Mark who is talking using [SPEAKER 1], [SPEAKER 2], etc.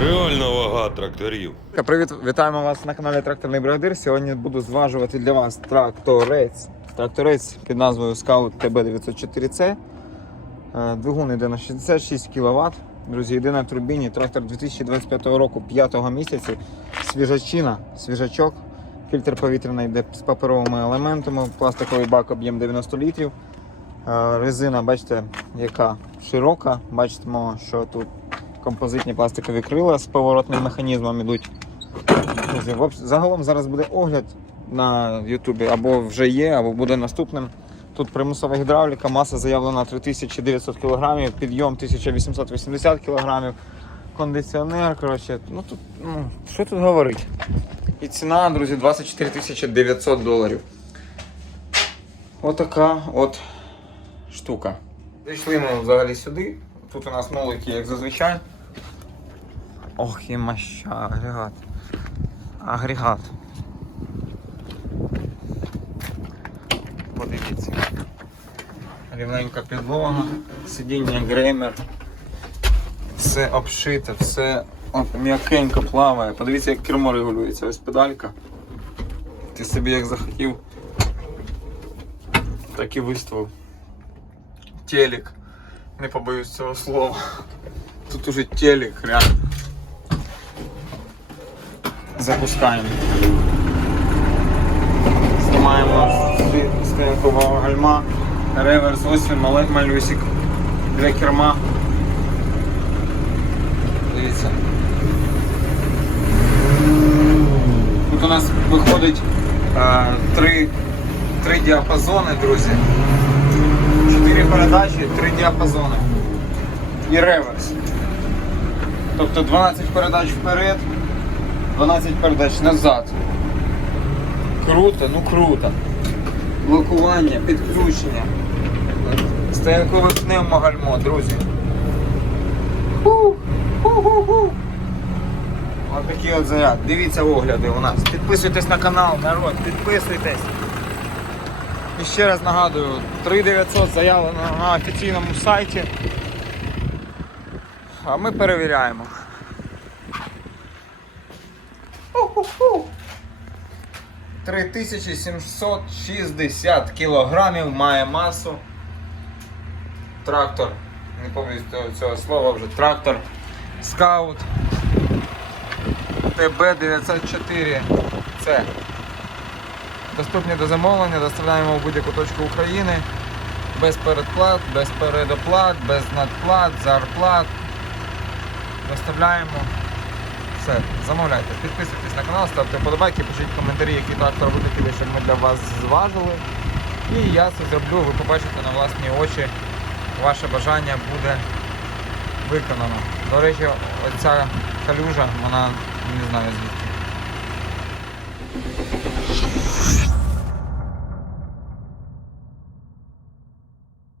[SPEAKER 1] Реальна вага тракторів.
[SPEAKER 2] Привіт, вітаємо вас на каналі Тракторний Бригадир. Сьогодні буду зважувати для вас тракторець. Тракторець під назвою Scout TB904C. Е, Двигун йде на 66 кВт. Друзі, йде на турбіні. Трактор 2025 року, 5 місяці. Свіжачина, свіжачок. Фільтр повітряний йде з паперовими елементами. Пластиковий бак об'єм 90 літрів. Е, Резина, бачите, яка широка. Бачимо, що тут композитні пластикові крила з поворотним механізмом ідуть. Загалом зараз буде огляд на Ютубі, або вже є, або буде наступним. Тут примусова гідравліка, маса заявлена 3900 кг, підйом 1880 кг, кондиціонер. Коротше, ну тут, ну, що тут говорити? І ціна, друзі, 24 900 доларів. Отака от штука. Зайшли ми взагалі сюди. Тут у нас нолики, як зазвичай. Ох, і маща, агрегат. Агрегат. Подивіться. Рівненька підлога, сидіння греймер. Все обшите, все м'якенько плаває. Подивіться, як кермо регулюється. Ось педалька. Ти собі як захотів, так і виставив. Телек. Не побоюсь цього слова. Тут уже телек, реально. Запускаємо. Знімаємо сюди стоянкового гальма, реверс, ось він, мале- малюсик, дві керма. Дивіться. Тут у нас виходить е, три, три діапазони, друзі. Чотири передачі, три діапазони. І реверс. Тобто 12 передач вперед, 12 передач назад. Круто, ну круто. Блокування, підключення. Стоянкове пневмогальмо, друзі. Ось такий от заряд. Дивіться огляди у нас. Підписуйтесь на канал, народ, підписуйтесь. І ще раз нагадую, 3900 заявлено на офіційному сайті. А ми перевіряємо. Ху-ху-ху. 3760 кілограмів має масу. Трактор. Не пам'ятаю цього слова вже. Трактор. Скаут. ТБ-904. Це. Доступні до замовлення, доставляємо в будь-яку точку України. Без передплат, без передоплат, без надплат, зарплат. Доставляємо. Все, замовляйте, підписуйтесь на канал, ставте вподобайки, пишіть коментарі, які трактор ви хотіли, щоб ми для вас зважили. І я це зроблю, ви побачите на власні очі. Ваше бажання буде виконано. До речі, оця калюжа, вона не знаю звідки.